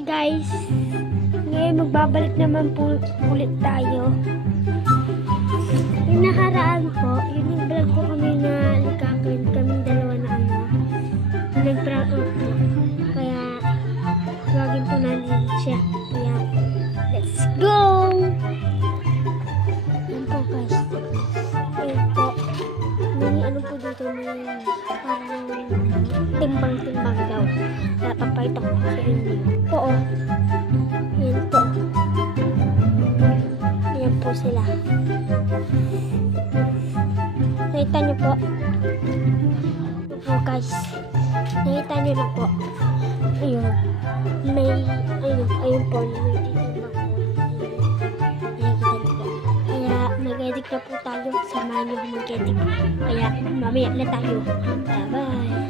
Hi guys! Ngayon magbabalik naman po ulit tayo. Yung nakaraan po, yung vlog po kami na likakin kaming dalawa na nag-prank out po. Kaya laging po natin siya. Kaya let's go! Yan po guys. Ayun po. May ano po dito, may parang timbang-timbang daw. Napapakita ko sa inyo. Po oh. Yan po. Yan po sila. Nakita niyo po. Ito po guys. Nakita niyo na po. Ayun. Ayun po. May titimbang po. Nakikita niyo po. Kaya mag-edit na po tayo. Samahan niyo mag-edit. Kaya mamaya na tayo. Bye-bye.